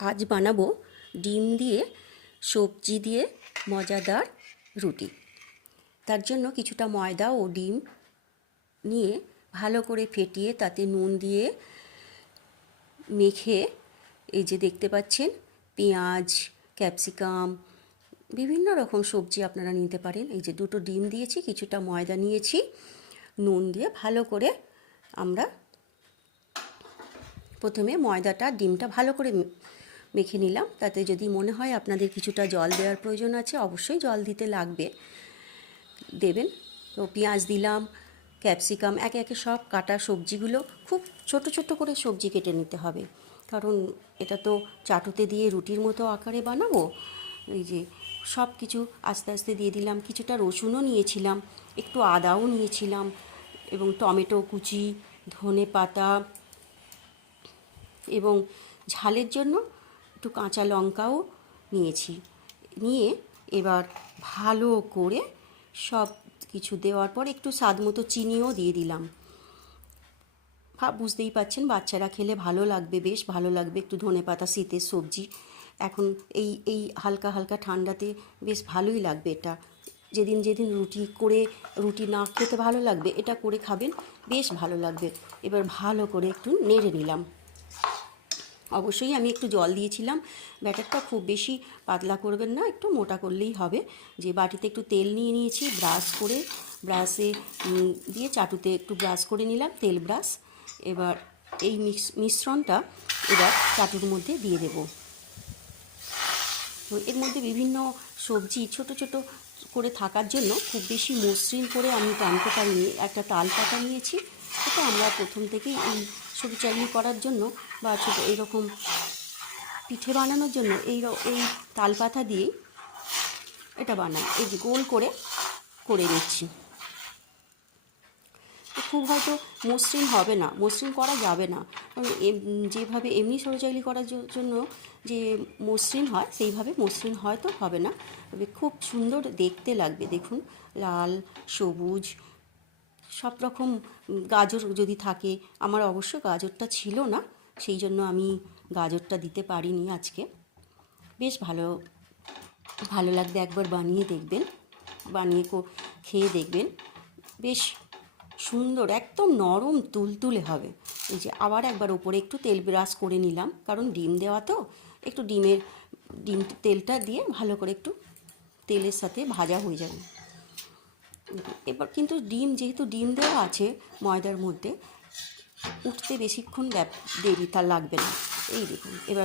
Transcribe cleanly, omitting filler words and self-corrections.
আজ বানাবো ডিম দিয়ে সবজি দিয়ে মজাদার রুটি। তার জন্য কিছুটা ময়দা ও ডিম নিয়ে ভালো করে ফেটিয়ে তাতে নুন দিয়ে মেখে, এই যে দেখতে পাচ্ছেন, পেঁয়াজ, ক্যাপসিকাম, বিভিন্ন রকম সবজি আপনারা নিতে পারেন। এই যে দুটো ডিম দিয়েছি, কিছুটা ময়দা নিয়েছি, নুন দিয়ে ভালো করে আমরা প্রথমে ময়দাটা ডিমটা ভালো করে মেখে নিলাম। তাতে যদি মনে হয় আপনাদের কিছুটা জল দেওয়ার প্রয়োজন আছে, অবশ্যই জল দিতে লাগবে, দেবেন। তো পেঁয়াজ দিলাম, ক্যাপসিকাম, একে একে সব কাটা সবজিগুলো খুব ছোট ছোট করে সবজি কেটে নিতে হবে, কারণ এটা তো চাটুতে দিয়ে রুটির মতো আকারে বানাবো। এই যে সব কিছু আস্তে আস্তে দিয়ে দিলাম। কিছুটা রসুনও নিয়েছিলাম, একটু আদাও নিয়েছিলাম, এবং টমেটো কুচি, ধনে পাতা, এবং ঝালের জন্য একটু কাঁচা লঙ্কাও নিয়েছি। নিয়ে এবার ভালো করে সব কিছু দেওয়ার পর একটু স্বাদ মতো চিনিও দিয়ে দিলাম। বুঝতেই পাচ্ছেন, বাচ্চারা খেলে ভালো লাগবে, বেশ ভালো লাগবে। একটু ধনেপাতা, শীতের সবজি, এখন এই এই হালকা হালকা ঠান্ডাতে বেশ ভালোই লাগবে এটা। যেদিন যেদিন রুটি না খেতে ভালো লাগবে, এটা করে খাবেন, বেশ ভালো লাগবে। এবার ভালো করে একটু নেড়ে নিলাম। অবশ্যই আমি একটু জল দিয়েছিলাম। ব্যাটারটা খুব বেশি পাতলা করবেন না, একটু মোটা করলেই হবে। যে বাটিতে একটু তেল নিয়ে নিয়েছি, ব্রাশে দিয়ে চাটুতে একটু ব্রাশ করে নিলাম, তেল ব্রাশ। এবার এই মিশ্রণটা এবার চাটুর মধ্যে দিয়ে দেব। তো এর মধ্যে বিভিন্ন সবজি ছোট ছোট করে থাকার জন্য খুব বেশি মসৃণ করে আমি টানতে পারিনি। একটা তাল পাতা নিয়েছি, এটা আমরা প্রথম থেকেই এই সবজি চাটনি করার জন্য বা ছোটো এইরকম পিঠে বানানোর জন্য এই তাল পাতা দিয়েই এটা বানাই। এই যে গোল করে করে নিচ্ছি। খুব হয়তো মসৃণ হবে না, মসৃণ করা যাবে না, কারণ যেভাবে এমনি সরচাইলি করার জন্য যে মসৃণ হয়, সেইভাবে মসৃণ হয়তো হবে না, তবে খুব সুন্দর দেখতে লাগবে। দেখুন, লাল, সবুজ, সব রকম গাজর যদি থাকে, আমার অবশ্য গাজরটা ছিল না, সেই জন্য আমি গাজরটা দিতে পারিনি আজকে। বেশ ভালো ভালো লাগবে, একবার বানিয়ে দেখবেন, বানিয়ে খেয়ে দেখবেন, বেশ সুন্দর, একদম নরম তুলতুলে হবে। এই যে আবার একবার ওপরে একটু তেল ব্রাশ করে নিলাম, কারণ ডিম দেওয়া তো, একটু ডিম তেলটা দিয়ে ভালো করে একটু তেলের সাথে ভাজা হয়ে যাবে। এবার কিন্তু যেহেতু ডিম দেওয়া আছে ময়দার মধ্যে, উঠতে বেশিক্ষণ দেরি তার লাগবে না। এই দেখুন, এবার